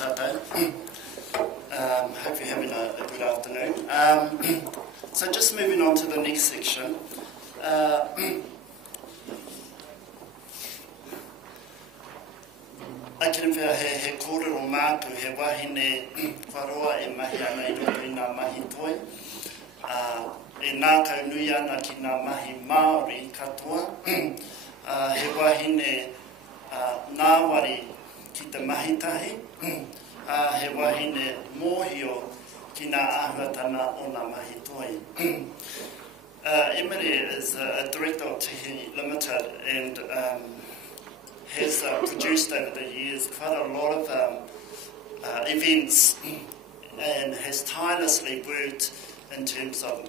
tātou. Hope you're having a good afternoon. So just moving on to the next section. Ai kere whia he kōrero mātu, he wahine wharoa e mahi ana I roto I ngā mahi toi. E nākau nui ana ki ngā mahi Māori katoa. He wahine nāwari ki te mahitahi. He wahine mōhio ki ngā āhuatana o ngā mahi toi. Emere is a director of Tihi Ltd and has produced over the years quite a lot of events and has tirelessly worked in terms of,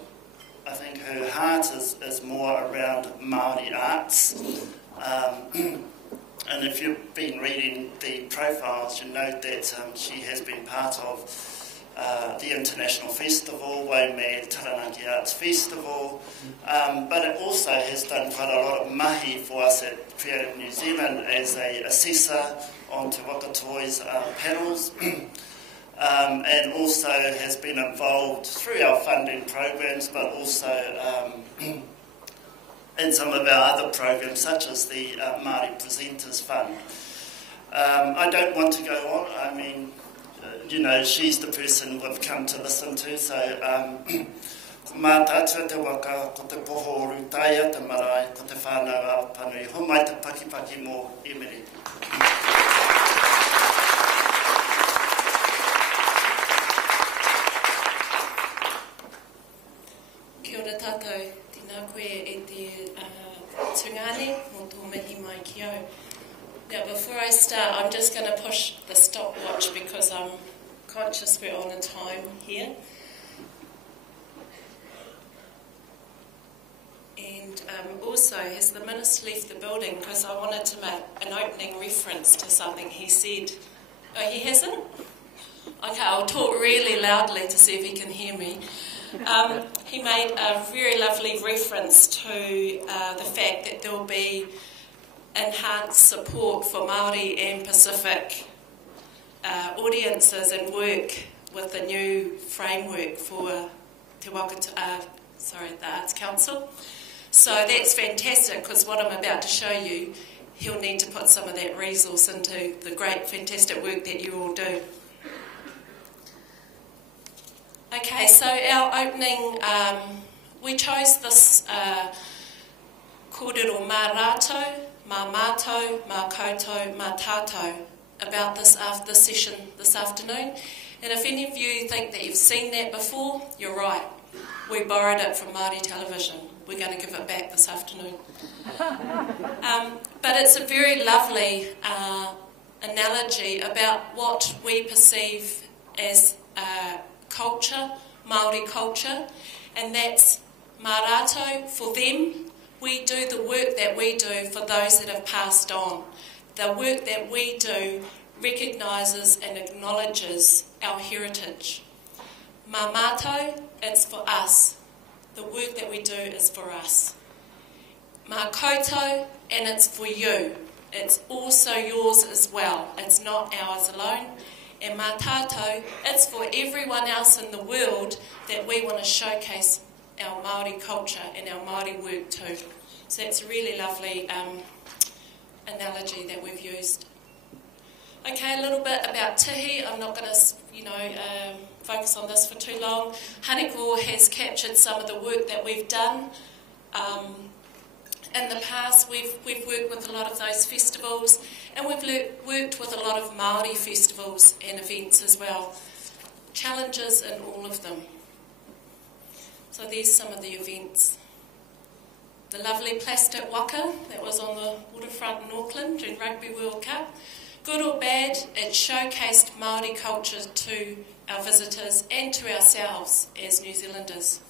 I think her heart is more around Māori arts. And if you've been reading the profiles, you know that she has been part of the International Festival, WOMAD, Taranaki Arts Festival, but it also has done quite a lot of mahi for us at Creative New Zealand as an assessor on Te Waka Toys panels, and also has been involved through our funding programs, but also in some of our other programs, such as the Māori Presenters Fund. I don't want to go on. I mean, you know, she's the person we've come to listen to, so mā tātua te waka, ko te poho oru taia, te marae, ko te whānau ao panui. Ho mai te pakipaki mō Emere. Kia ora tātou, tēnā koe e te tungane mō tō mihi mai ki au. Now, before I start, I'm just going to push the stopwatch because I'm conscious we're on a time here. And also, has the Minister left the building? Because I wanted to make an opening reference to something he said. Oh, he hasn't? Okay, I'll talk really loudly to see if he can hear me. He made a very lovely reference to the fact that there will be enhanced support for Māori and Pacific audiences and work with the new framework for Te Waka, the Arts Council. So that's fantastic because what I'm about to show you, he'll need to put some of that resource into the great, fantastic work that you all do. Okay, so our opening, we chose this kōrero mā rātou, mā mātou, mā koutou, mā tātou about this session this afternoon. And if any of you think that you've seen that before, you're right. We borrowed it from Māori television. We're going to give it back this afternoon. But it's a very lovely analogy about what we perceive as culture, Māori culture, and that's mā rātou, for them. We do the work that we do for those that have passed on. The work that we do recognises and acknowledges our heritage. Mā mātou, it's for us. The work that we do is for us. Mā koutou, and it's for you. It's also yours as well. It's not ours alone. And mā tātou, it's for everyone else in the world that we want to showcase our Māori culture and our Māori work too. So it's a really lovely analogy that we've used. Okay, a little bit about Tihi. I'm not going to, focus on this for too long. Haniko has captured some of the work that we've done. In the past, we've worked with a lot of those festivals, and we've worked with a lot of Māori festivals and events as well. Challenges in all of them. So there's some of the events. The lovely plastic Waka that was on the waterfront in Auckland during Rugby World Cup. Good or bad, it showcased Māori culture to our visitors and to ourselves as New Zealanders.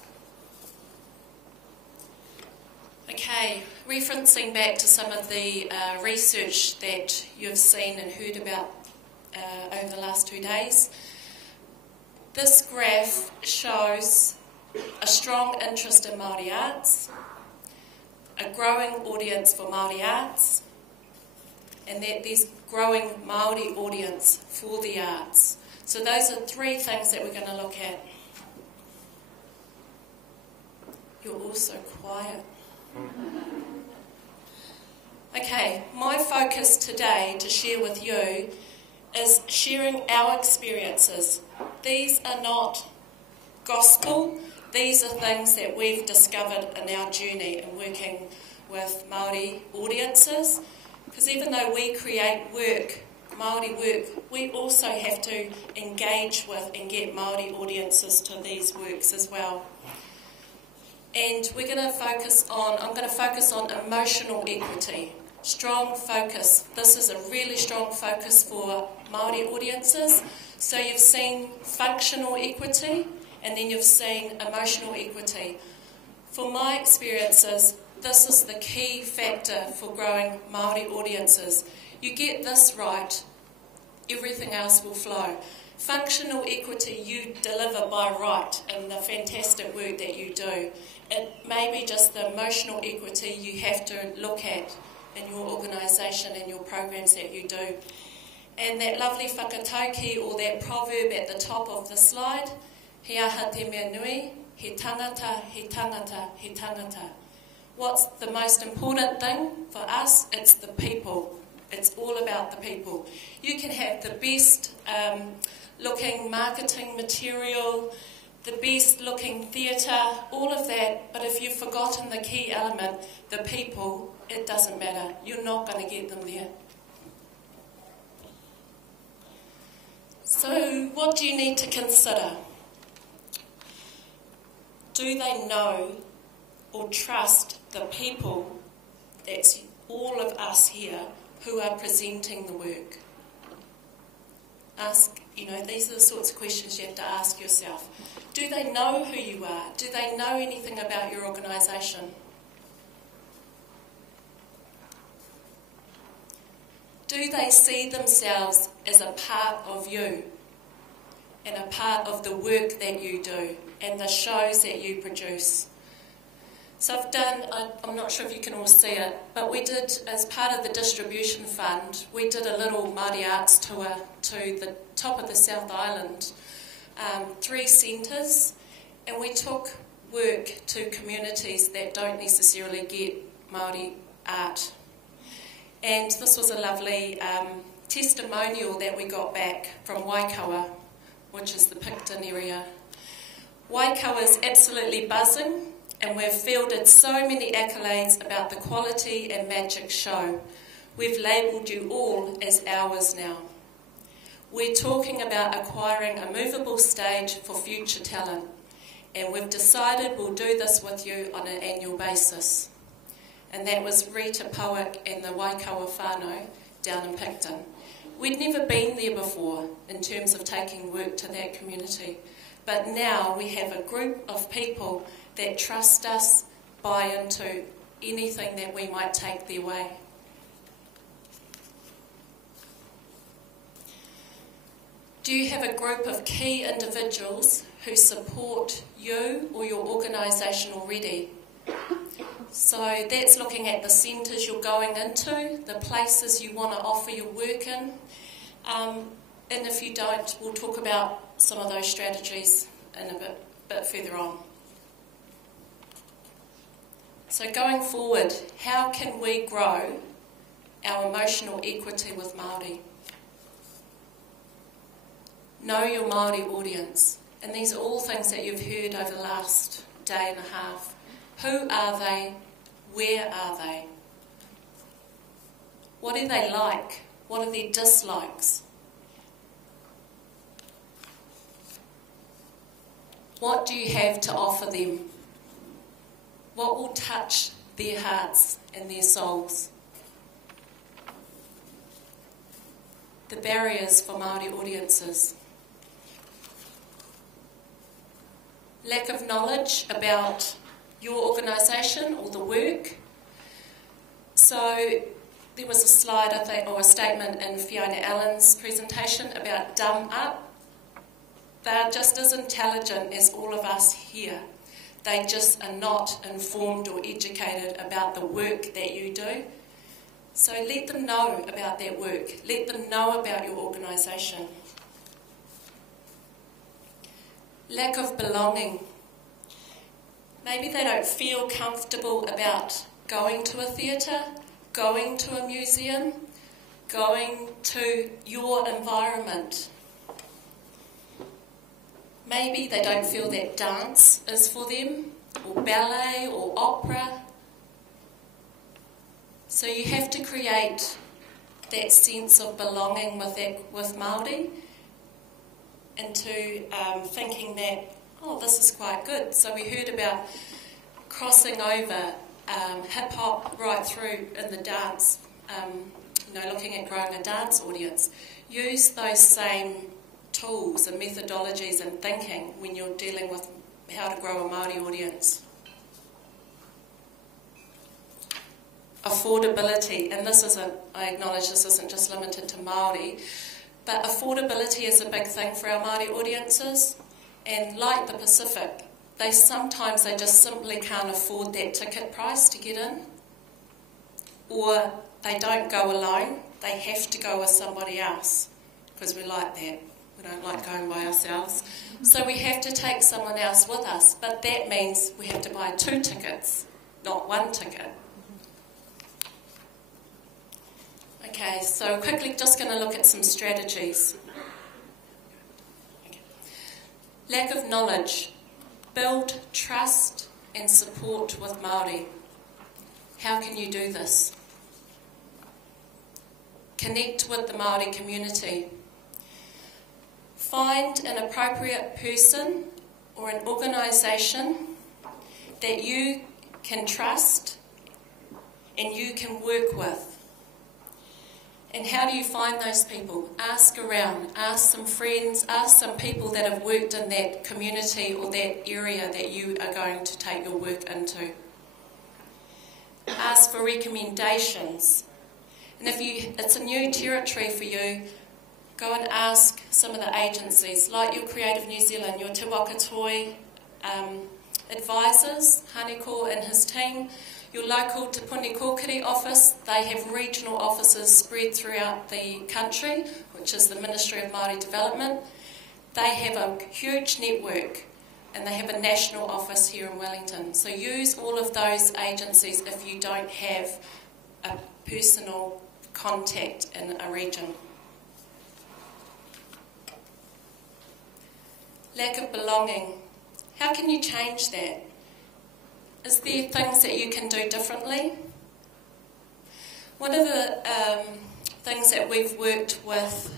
Okay, referencing back to some of the research that you've seen and heard about over the last 2 days, this graph shows a strong interest in Māori arts, a growing audience for Māori arts, and that there's growing Māori audience for the arts. So those are 3 things that we're going to look at. You're all so quiet. Okay, my focus today to share with you is sharing our experiences. These are not gospel, these are things that we've discovered in our journey in working with Māori audiences. Because even though we create work, Māori work, we also have to engage with and get Māori audiences to these works as well. And I'm going to focus on emotional equity. Strong focus. This is a really strong focus for Māori audiences. So you've seen functional equity and then you've seen emotional equity. For my experiences, this is the key factor for growing Māori audiences. You get this right, everything else will flow. Functional equity you deliver by right in the fantastic work that you do. It may be just the emotional equity you have to look at in your organisation and your programs that you do. And that lovely whakatauki or that proverb at the top of the slide, he aha te mea nui, he tangata, he tangata, he tangata. What's the most important thing for us? It's the people. It's all about the people. You can have the best looking marketing material, the best looking theatre, all of that, but if you've forgotten the key element, the people, it doesn't matter. You're not going to get them there. So what do you need to consider? Do they know or trust the people, that's all of us here, who are presenting the work? These are the sorts of questions you have to ask yourself. Do they know who you are? Do they know anything about your organisation? Do they see themselves as a part of you and a part of the work that you do and the shows that you produce? So I'm not sure if you can all see it, but we did, as part of the distribution fund, we did a little Māori arts tour to the top of the South Island, 3 centres, and we took work to communities that don't necessarily get Māori art. And this was a lovely testimonial that we got back from Waka, which is the Picton area. Waka is absolutely buzzing, and we've fielded so many accolades about the quality and magic show. We've labelled you all as ours now. We're talking about acquiring a movable stage for future talent, and we've decided we'll do this with you on an annual basis. And that was Rita Powick and the Waikawa whānau down in Picton. We'd never been there before in terms of taking work to that community, but now we have a group of people that trust us, buy into anything that we might take their way. Do you have a group of key individuals who support you or your organisation already? So that's looking at the centres you're going into, the places you want to offer your work in. And if you don't, we'll talk about some of those strategies in a bit further on. So going forward, how can we grow our emotional equity with Māori? Know your Māori audience. And these are all things that you've heard over the last day and a half. Who are they? Where are they? What do they like? What are their dislikes? What do you have to offer them? What will touch their hearts and their souls? The barriers for Māori audiences. Lack of knowledge about your organisation or the work. So there was a slide, I think, or a statement in Fiona Allen's presentation about dumb up. They're just as intelligent as all of us here. They just are not informed or educated about the work that you do. So let them know about that work. Let them know about your organisation. Lack of belonging. Maybe they don't feel comfortable about going to a theatre, going to a museum, going to your environment. Maybe they don't feel that dance is for them, or ballet, or opera. So you have to create that sense of belonging with Māori, into thinking that, oh, this is quite good. So we heard about crossing over hip-hop right through in the dance, looking at growing a dance audience. Use those same tools and methodologies and thinking when you're dealing with how to grow a Māori audience. Affordability, and I acknowledge this isn't just limited to Māori, but affordability is a big thing for our Māori audiences, and like the Pacific, they just simply can't afford that ticket price to get in, or they don't go alone, they have to go with somebody else, because we like that. We don't like going by ourselves. So we have to take someone else with us, but that means we have to buy 2 tickets, not 1 ticket. Okay, so quickly just going to look at some strategies. Okay. Lack of knowledge. Build trust and support with Māori. How can you do this? Connect with the Māori community. Find an appropriate person or an organisation that you can trust and you can work with. And how do you find those people? Ask around, ask some friends, ask some people that have worked in that community or that area that you are going to take your work into. Ask for recommendations. And if it's a new territory for you, go and ask some of the agencies, like your Creative New Zealand, your Te Waka Toi advisors, Haneko and his team, your local Te Puni Kōkiri office. They have regional offices spread throughout the country, which is the Ministry of Māori Development. They have a huge network, and they have a national office here in Wellington. So use all of those agencies if you don't have a personal contact in a region. Lack of belonging. How can you change that? Is there things that you can do differently? One of the things that we've worked with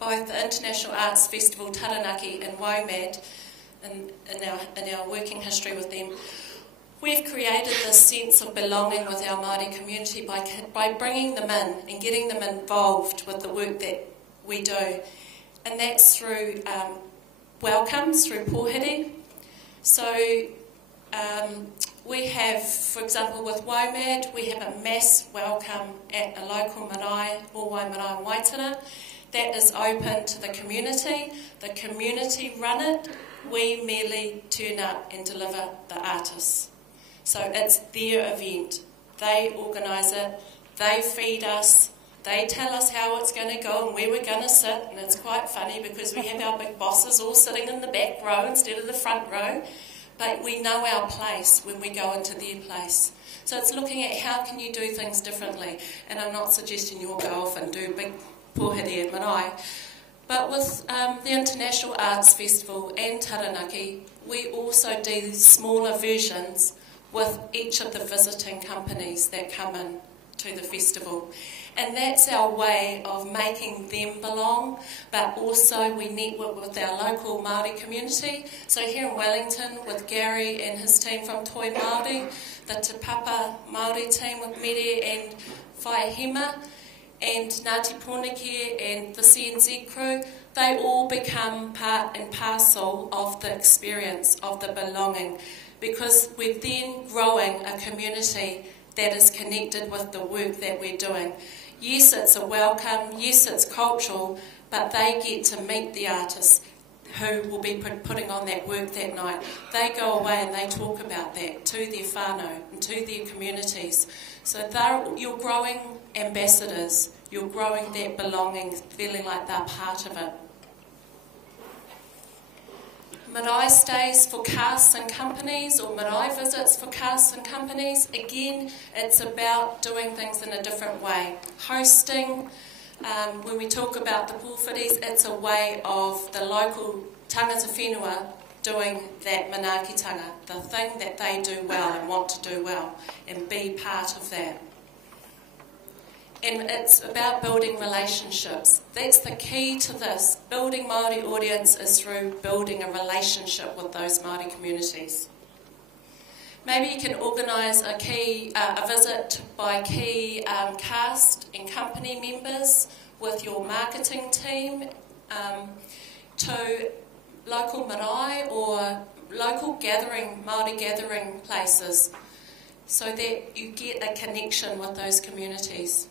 both the International Arts Festival, Taranaki and WOMAD, in our working history with them, we've created this sense of belonging with our Māori community by bringing them in and getting them involved with the work that we do. And that's through welcomes, through pōhiri. So we have, for example, with WOMAD, we have a mass welcome at a local marae, or Waimarae Waitara, that is open to the community. The community run it. We merely turn up and deliver the artists. So it's their event. They organise it. They feed us. They tell us how it's going to go and where we're going to sit. And it's quite funny because we have our big bosses all sitting in the back row instead of the front row. But we know our place when we go into their place. So it's looking at how can you do things differently. And I'm not suggesting you'll go off and do big pōhiri at marae. But with the International Arts Festival and Taranaki, we also do smaller versions with each of the visiting companies that come in to the festival. And that's our way of making them belong, but also we network with our local Māori community. So here in Wellington with Gary and his team from Toi Māori, the Te Papa Māori team with Mere and Whaihima, and Ngāti Pōneke and the CNZ crew, they all become part and parcel of the experience, of the belonging, because we're then growing a community that is connected with the work that we're doing. Yes, it's a welcome, yes, it's cultural, but they get to meet the artists. who will be putting on that work that night, they go away and they talk about that to their whānau and to their communities. So you're growing ambassadors, you're growing that belonging, feeling like they're part of it. Marae stays for casts and companies, or marae visits for casts and companies. Again, it's about doing things in a different way. Hosting, when we talk about the pōwhiris, it's a way of the local tangata whenua doing that manaakitanga, the thing that they do well and want to do well, and be part of that. And it's about building relationships. That's the key to this. Building Māori audience is through building a relationship with those Māori communities. Maybe you can organise a visit by key cast and company members with your marketing team to local marae or local Māori gathering places, so that you get a connection with those communities.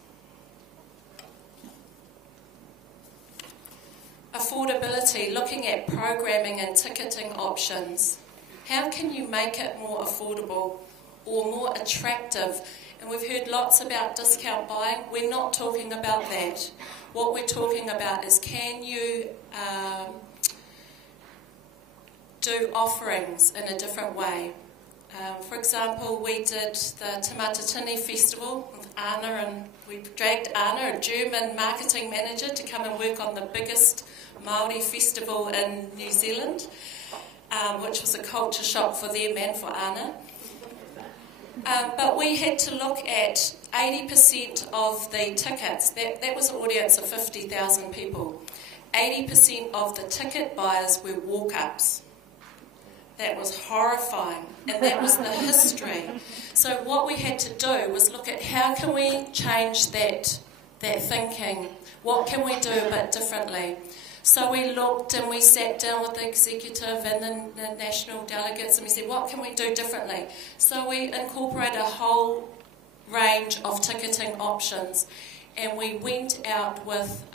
Affordability, looking at programming and ticketing options. How can you make it more affordable or more attractive? And we've heard lots about discount buying. We're not talking about that. What we're talking about is, can you do offerings in a different way? For example, we did the Te Matatini Festival with Anna, and we dragged Anna, a German marketing manager, to come and work on the biggest Māori festival in New Zealand, which was a culture shock for them and for Anna. But we had to look at 80% of the tickets. That was an audience of 50,000 people. 80% of the ticket buyers were walk-ups. That was horrifying, and that was the history. So what we had to do was look at how can we change that thinking. What can we do a bit differently? So we looked and we sat down with the executive and the national delegates, and we said, what can we do differently? So we incorporated a whole range of ticketing options, and we went out with,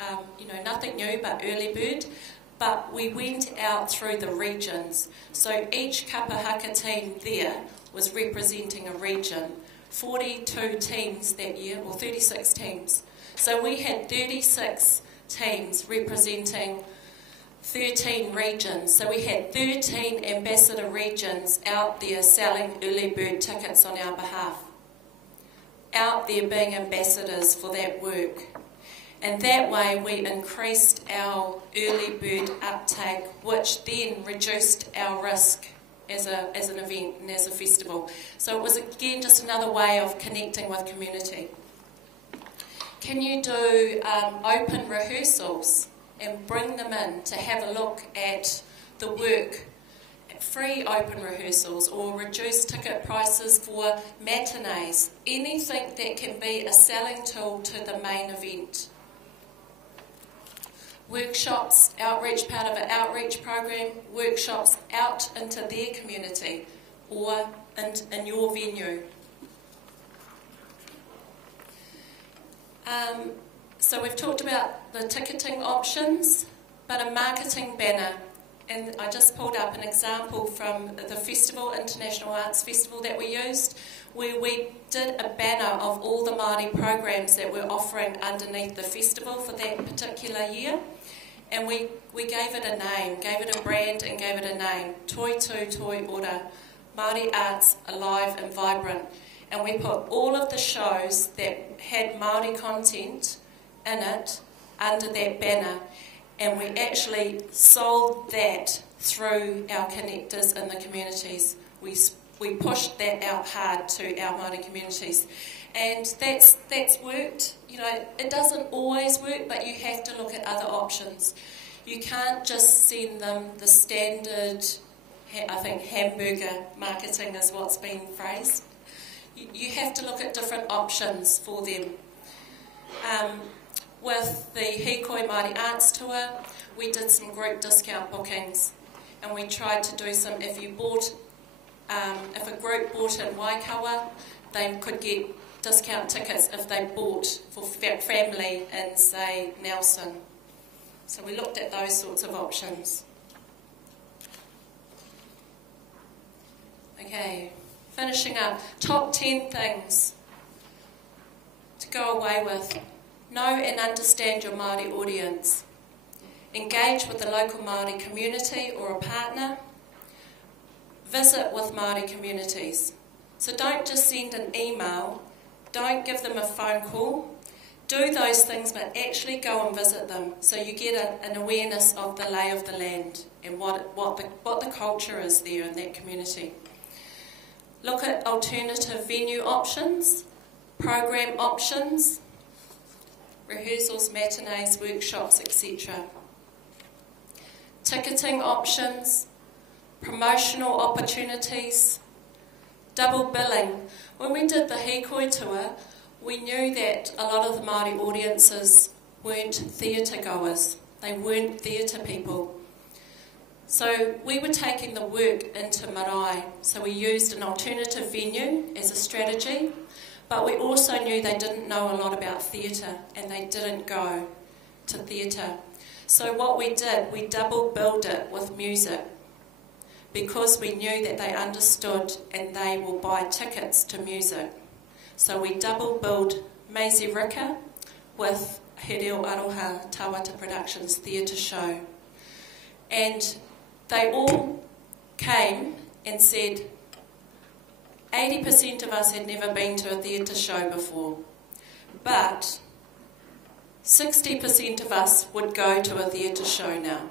nothing new but early bird, but we went out through the regions. So each kapahaka team there was representing a region. 42 teams that year, or 36 teams. So we had 36 teams representing 13 regions. So we had 13 ambassador regions out there selling early bird tickets on our behalf. Out there being ambassadors for that work. And that way we increased our early bird uptake, which then reduced our risk as an event and as a festival. So it was again just another way of connecting with community. Can you do open rehearsals and bring them in to have a look at the work? Free open rehearsals or reduced ticket prices for matinees. Anything that can be a selling tool to the main event. Workshops, outreach, part of an outreach program, workshops out into their community or in your venue. So we've talked about the ticketing options, but a marketing banner. And I just pulled up an example from the festival, International Arts Festival that we used, where we did a banner of all the Māori programs that we're offering underneath the festival for that particular year. And we gave it a name, gave it a brand and gave it a name. Toi Tu Toi Ora, Māori Arts Alive and Vibrant. And we put all of the shows that had Māori content in it under that banner. And we actually sold that through our connectors in the communities. We pushed that out hard to our Māori communities. And that's worked. You know, it doesn't always work, but you have to look at other options. You can't just send them the standard, I think, hamburger marketing is what's been phrased. You have to look at different options for them. With the Hikoi Māori Arts Tour, we did some group discount bookings, and we tried to do some, if a group bought in Waikawa, they could get discount tickets if they bought for family in, say, Nelson. So we looked at those sorts of options. Okay, finishing up. Top 10 things to go away with. Know and understand your Māori audience. Engage with the local Māori community or a partner. Visit with Māori communities. So don't just send an email, don't give them a phone call. Do those things, but actually go and visit them so you get an awareness of the lay of the land and what the culture is there in that community. Look at alternative venue options, program options, rehearsals, matinees, workshops, etc. Ticketing options, promotional opportunities, double billing. When we did the Hikoi tour, we knew that a lot of the Māori audiences weren't theatre goers. They weren't theatre people. So we were taking the work into marae. So we used an alternative venue as a strategy, but we also knew they didn't know a lot about theatre and they didn't go to theatre. So what we did, we double billed it with music because we knew that they understood and they will buy tickets to music. So we double billed Maisie Rika with He Reo Aroha Tawata Productions theatre show. And they all came and said 80% of us had never been to a theatre show before, but 60% of us would go to a theatre show now.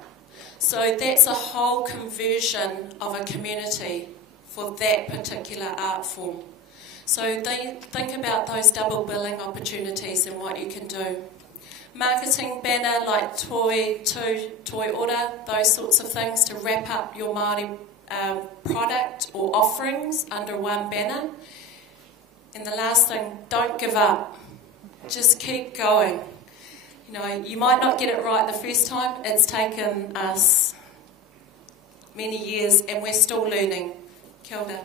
So that's a whole conversion of a community for that particular art form. So think about those double billing opportunities and what you can do. Marketing banner like toi ora, those sorts of things to wrap up your Māori product or offerings under one banner. And the last thing, don't give up. Just keep going. You know, you might not get it right the first time. It's taken us many years and we're still learning. Kia ora.